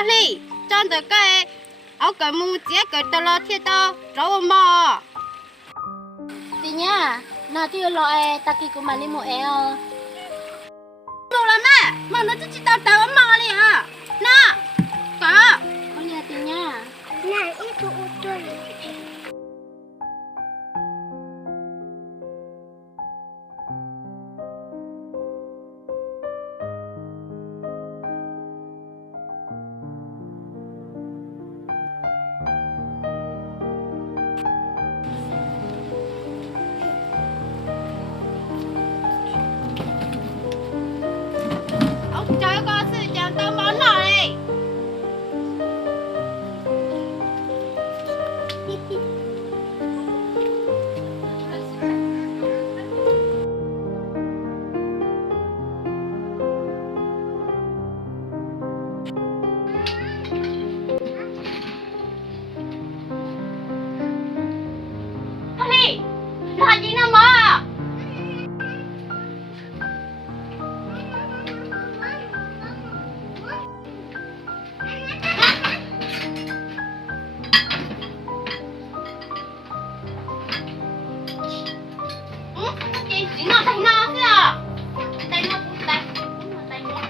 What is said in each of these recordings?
có ly trong từ cái áo cái mu chế cái tao lo thiết tao rau mò tí nhá nào thì lo ta kia cũng mà đi mua eo mua là mẹ mà nó chỉ tao tao mò đi à nè cả con nhà tí nhá này ít tụ chơi ông trời có sự chẳng tao món nào đi Holly, là gì nào mà chị nó thành nó thế à tay nó tay tay nó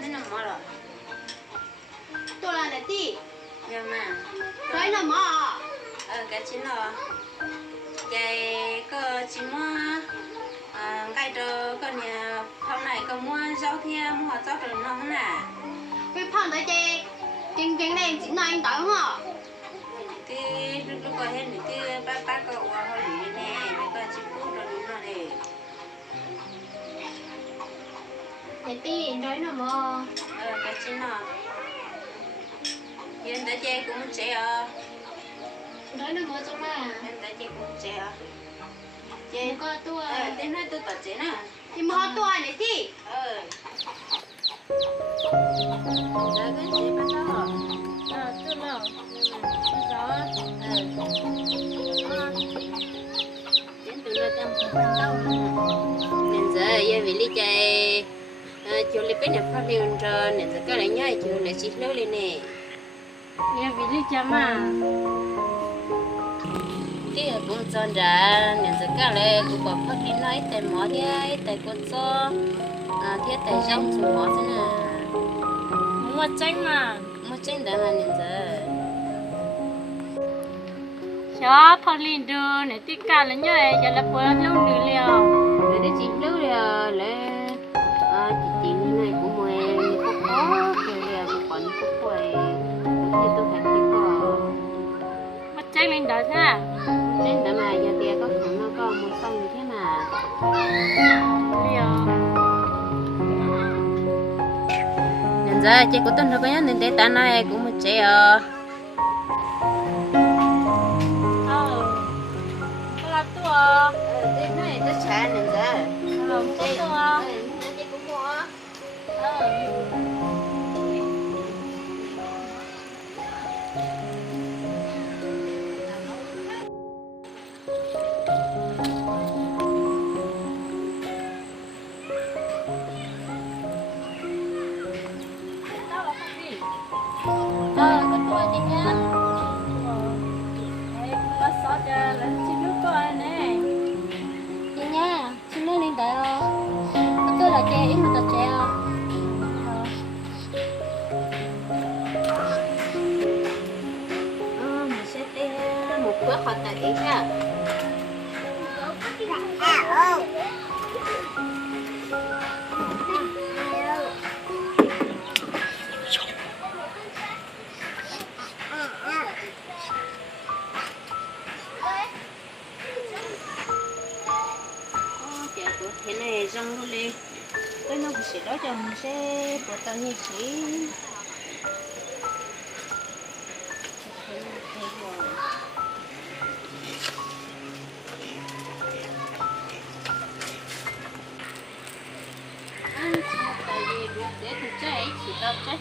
nên là mua rồi tôi là để tí giờ mà đấy là mò cái chín rồi cái cơ chín mua cái đồ cái nhà hôm này có mua rau thia mua rau rồi nó nè cái phòng đấy chị kinh kinh này chị nói anh tới hả thì lúc có hết thì ba có uống hơi gì nè mấy con chim cút rồi đúng rồi nè để tí đấy là mò cái chín rồi hiện tại chị cũng trẻ à đấy là mò trong mà hiện tại chị cũng trẻ à chị có tôi đến nơi tôi tận chế nè thì mò tôi để tí giờ cái gì bắt đầu tôi nào đến từ nơi tâm không đâu nên giờ giờ vì lý chạy chiều lấy bên này phát hiện rồi nên giờ cái này nhá chiều lấy xịt lâu lên nè nghe vì đi chăm à thì cũng chọn ra nên giờ cái này cũng có phát hiện nói tại mỏ thì tại con so thì tại rong chủ mỏ thế nè mua chanh mà mua trên đó mà nên giờ cho phật linh đưa này tí cả là nhớ giờ là bữa lâu nữa liều để để chị lâu rồi lấy chị này cũng mua có kêu là một con cũng quay thì tôi phải đi có mua chanh lên đó thế à trên đó mà giờ tia có khủng nó có một xong như thế mà liều nên giờ chị của tôi nó có nhớ nên để ta nói cũng một trẻ có là tôi thế này tôi trả nên giờ không có tôi chị cũng mua có tôi đi nhá có sót cho là chỉ nước coi nè chị nha xin nói lên tại có tôi là trẻ ít mà tập trẻ mình sẽ tê một bữa họ tại ít ha thế này rong luôn đi tôi nó sẽ đó cho mình sẽ bỏ tao như chỉ chỉ tao chết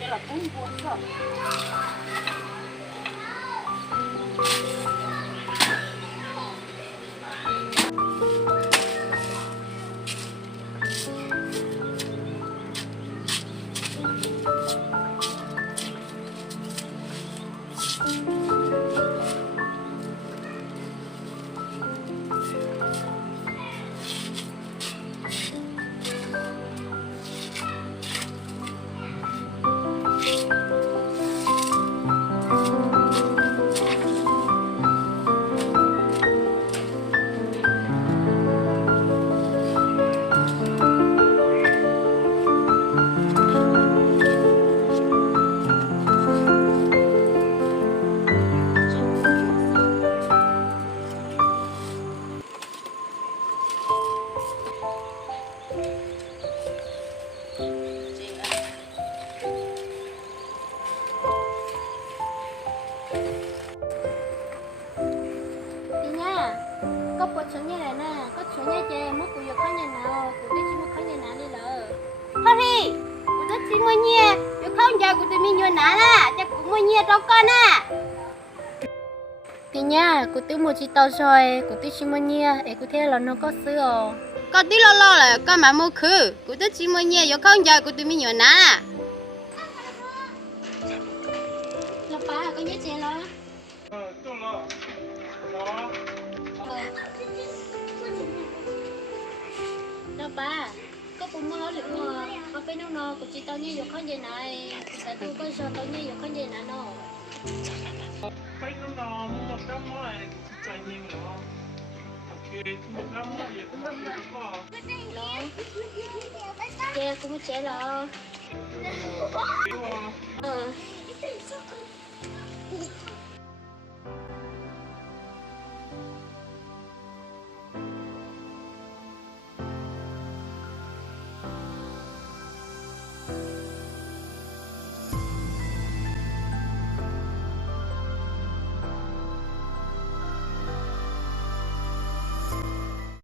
đây là cũng buồn rồi. có bộ số như này nè, có số như chơi mất của việc khó nhà nào, của tôi chỉ mất khó nhà nào đi lỡ. Thôi đi, của tôi chỉ mua nhia, việc không giờ của tôi mình nhiều nã là, chắc cũng mua nhia đâu con à. Thì nha, của tôi mua chỉ tao rồi, của tôi chỉ mua nhia, ấy của thế là nó có sữa. Có tí lo lo là con mà mua khử, của tôi chỉ mua nhia, việc không giờ của tôi mình nhiều nã. Là ba có nhớ chơi lo. Đâu ba, có cũng mua được mà, có phải nó của chị tao như việc khó gì này, tại tôi có sao tao như việc khó gì này nó. Phải nó một cái món này chạy nhiều nữa. Ok, một cái món gì cũng không được có. Lo, chơi cũng chơi lo.